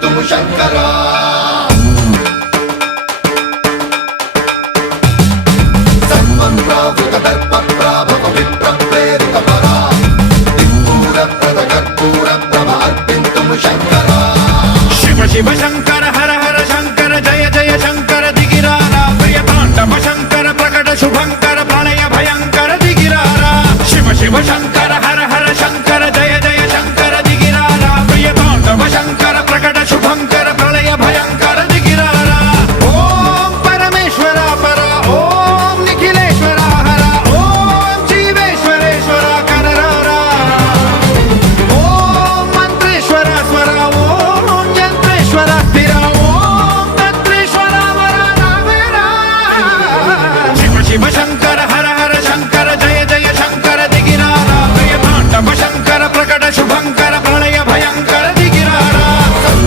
సమర్పింతుము శంకరా సర్వం ప్రావృత దర్ప ప్రాభవ విప్రప్రేరిత పరా దిక్పూర ప్రద కర్పూర ప్రభ అర్పింతుము శంకరా శివ శివ శంకర